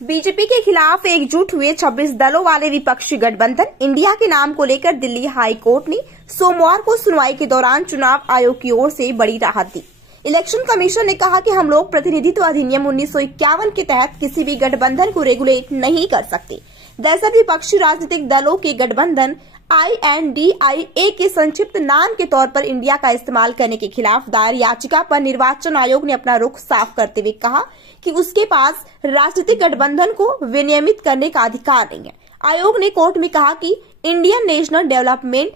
BJP के खिलाफ एकजुट हुए 26 दलों वाले विपक्षी गठबंधन इंडिया के नाम को लेकर दिल्ली हाई कोर्ट ने सोमवार को सुनवाई के दौरान चुनाव आयोग की ओर से बड़ी राहत दी। इलेक्शन कमीशन ने कहा कि हम लोग प्रतिनिधित्व अधिनियम 1951 के तहत किसी भी गठबंधन को रेगुलेट नहीं कर सकते। दरअसल विपक्षी राजनीतिक दलों के गठबंधन INDIA के संक्षिप्त नाम के तौर पर इंडिया का इस्तेमाल करने के खिलाफ दायर याचिका पर निर्वाचन आयोग ने अपना रुख साफ करते हुए कहा कि उसके पास राजनीतिक गठबंधन को विनियमित करने का अधिकार नहीं है। आयोग ने कोर्ट में कहा कि Indian national development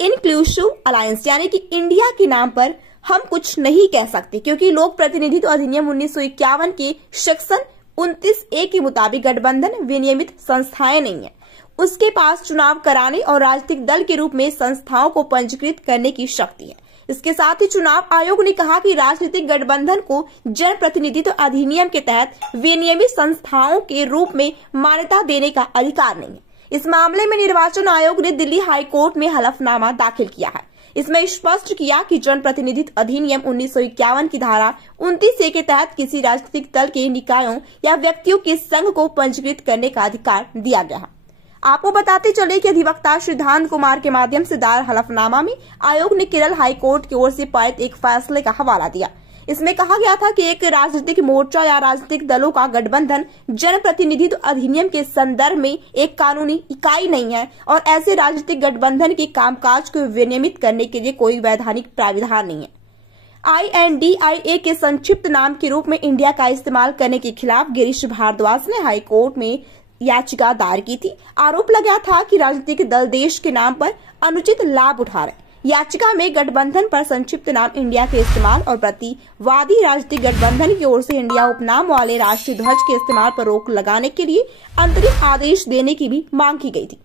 inclusive alliance यानी कि इंडिया के नाम पर हम कुछ नहीं कह सकते, क्योंकि लोक प्रतिनिधित्व अधिनियम 1951 के सेक्शन 29A के मुताबिक गठबंधन विनियमित संस्थाएं नहीं है। उसके पास चुनाव कराने और राजनीतिक दल के रूप में संस्थाओं को पंजीकृत करने की शक्ति है। इसके साथ ही चुनाव आयोग ने कहा कि राजनीतिक गठबंधन को जन प्रतिनिधित्व अधिनियम के तहत विनियमित संस्थाओं के रूप में मान्यता देने का अधिकार नहीं है। इस मामले में निर्वाचन आयोग ने दिल्ली हाई कोर्ट में हलफनामा दाखिल किया है। इसमें स्पष्ट किया कि जन प्रतिनिधित्व अधिनियम 1951 की धारा 29A के तहत किसी राजनीतिक दल के निकायों या व्यक्तियों के संघ को पंजीकृत करने का अधिकार दिया गया है। आपको बताते चले कि अधिवक्ता सिद्धांत कुमार के माध्यम से दायर हलफनामा में आयोग ने केरल हाई कोर्ट की ओर से पारित एक फैसले का हवाला दिया। इसमें कहा गया था कि एक राजनीतिक मोर्चा या राजनीतिक दलों का गठबंधन जन प्रतिनिधित्व अधिनियम के संदर्भ में एक कानूनी इकाई नहीं है और ऐसे राजनीतिक गठबंधन के कामकाज को विनियमित करने के लिए कोई वैधानिक प्राविधान नहीं है। INDIA के संक्षिप्त नाम के रूप में इंडिया का इस्तेमाल करने के खिलाफ गिरीश भारद्वाज ने हाई कोर्ट में याचिका दायर की थी। आरोप लगा था कि राजनीतिक दल देश के नाम पर अनुचित लाभ उठा रहे। याचिका में गठबंधन पर संक्षिप्त नाम इंडिया के इस्तेमाल और प्रतिवादी राजनीतिक गठबंधन की ओर से इंडिया उपनाम वाले राष्ट्रीय ध्वज के इस्तेमाल पर रोक लगाने के लिए अंतरिम आदेश देने की भी मांग की गई थी।